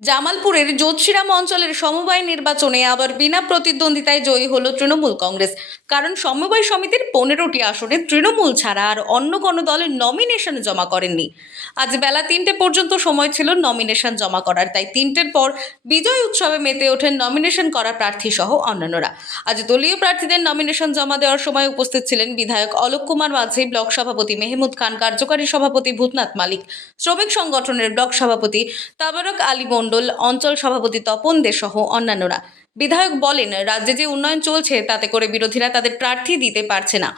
জামালপুরের যোধশ্রীরাম অঞ্চলের সমবায় নির্বাচনে আবার বিনা প্রতিদ্বন্দ্বিতায় জয়ী হলো তৃণমূল কংগ্রেস। কারণ সমবায় সমিতির পনেরোটি আসনে তৃণমূল ছাড়া আর অন্য কোনো দলের নমিনেশন জমা করেননি। আজ বেলা তিনটে পর্যন্ত সময় ছিল নমিনেশন জমা করার, তাই তিনটের পর বিজয় উৎসবে মেতে ওঠেন নমিনেশন করা প্রার্থী সহ অন্যান্যরা। আজ দলীয় প্রার্থীদের নমিনেশন জমা দেওয়ার সময় উপস্থিত ছিলেন বিধায়ক অলোক কুমার মাঝি, ব্লক সভাপতি মেহমুদ খান, কার্যকারী সভাপতি ভূতনাথ মালিক, শ্রমিক সংগঠনের ব্লক সভাপতি তাবারক আলী মণ্ডল, অঞ্চল সভাপতি তপন দে সহ অন্যান্যরা। বিধায়ক বলেন, রাজ্যে যে উন্নয়ন চলছে, তাতে করে বিরোধীরা তাদের প্রার্থী দিতে পারছে না।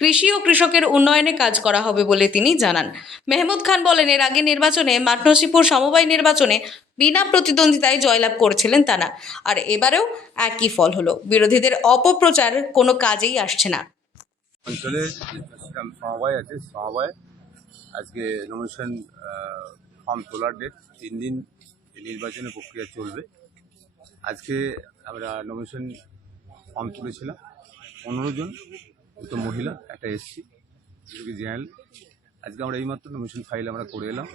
কৃষি ও কৃষকের উন্নয়নে কাজ করা হবে বলে তিনি জানান। মেহমুদ খান বলেন, এর আগে নির্বাচনে মাটনসিপুর সমবায় নির্বাচনে বিনা প্রতিদ্বন্দ্বিতায় জয়লাভ করেছিলেন তারা। আর এবারেও একই ফল হলো। বিরোধীদের অপপ্রচার কোনো কাজেই আসছে না। অঞ্চলে সমবায় আছে, সমবায়, আজকে নমিনেশন ফর্ম তোলার ডেট তিন দিন নির্বাচনের প্রক্রিয়া চলবে। আজকে আমরা নমিনেশন ফর্ম তুলেছিলাম। পনেরো জন দুটো মহিলা, একটা এসসি দুটোকে জেনারেল আজকে আমরা এইমাত্র নমিনেশন ফাইল আমরা করে এলাম।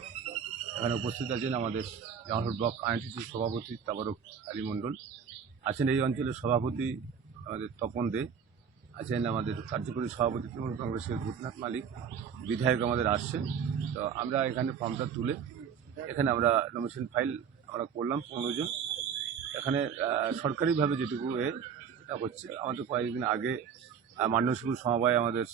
এখানে উপস্থিত আছেন আমাদের জামালপুর ব্লক আইনটিসির সভাপতি তাবারক আলী মণ্ডল। আছেন এই অঞ্চলের সভাপতি আমাদের তপন দে। আছেন আমাদের কার্যকরী সভাপতি তৃণমূল কংগ্রেসের ভূতনাথ মালিক। বিধায়ক আমাদের আসছেন। তো আমরা এখানে ফর্মটা তুলে এখানে আমরা নমিনেশন ফাইল আমরা করলাম পনেরো জন। এখানে সরকারিভাবে যেটুকু এ এটা হচ্ছে আমাদের কয়েকদিন আগে মান্যসিপুর সমবায় আমাদের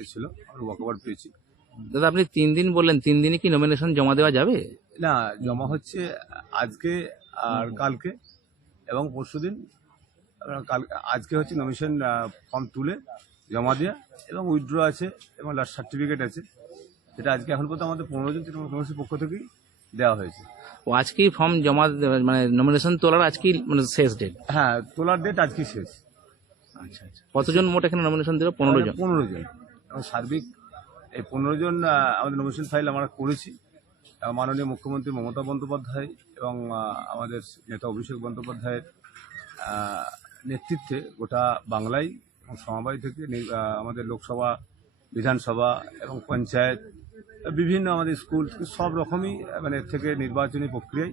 এ ছিল আমরা ওয়াকওভার পেয়েছি। দাদা আপনি তিন দিন বললেন তিন দিনে কি নমিনেশন জমা দেওয়া যাবে? না জমা হচ্ছে আজকে আর কালকে এবং পরশুদিন আমরা কাল আজকে হচ্ছে নমিনেশন ফর্ম তুলে জমা দেওয়া এবং উইথড্র আছে এবং লাস্ট সার্টিফিকেট আছে। সেটা আজকে এখন পর্যন্ত আমাদের পনেরো জন তৃণমূল কংগ্রেসের পক্ষ থেকেই দেওয়া হয়েছে। ও আজকেই ফর্ম জমা মানে নমিনেশন তোলার আজকেই মানে শেষ ডেট হ্যাঁ তোলার ডেট আজকে শেষ। আচ্ছা আচ্ছা। কতজন মোট এখানে নমিনেশন দিল? পনেরো জন। পনেরো জন। এবং সার্বিক এই পনেরো জন আমাদের নমিনেশন ফাইল আমরা করেছি। মাননীয় মুখ্যমন্ত্রী মমতা বন্দ্যোপাধ্যায় এবং আমাদের নেতা অভিষেক বন্দ্যোপাধ্যায়ের নেতৃত্বে গোটা বাংলায় এবং সমবায় থেকে আমাদের লোকসভা বিধানসভা এবং পঞ্চায়েত বিভিন্ন আমাদের স্কুল সব রকমই মানে থেকে নির্বাচনী প্রক্রিয়ায়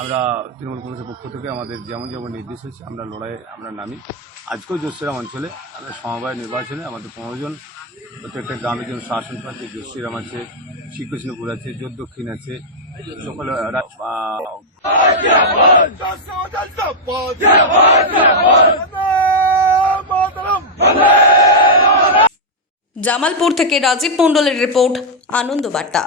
আমরা তৃণমূল কংগ্রেসের পক্ষ থেকে আমাদের যেমন যেমন নির্দেশ হয়েছে, আমরা লড়াইয়ে আমরা নামি। আজকেও জোশ্রীরাম অঞ্চলে আমরা সমবায় নির্বাচনে আমাদের পনেরো জন, প্রত্যেকটা গ্রামে যেমন শাসন আছে জোশ্রীরাম আছে, শ্রীকৃষ্ণপুর আছে যোধ দক্ষিণ আছে, সকল জামালপুর থেকে রাজীব মণ্ডলের রিপোর্ট আনন্দ বার্তা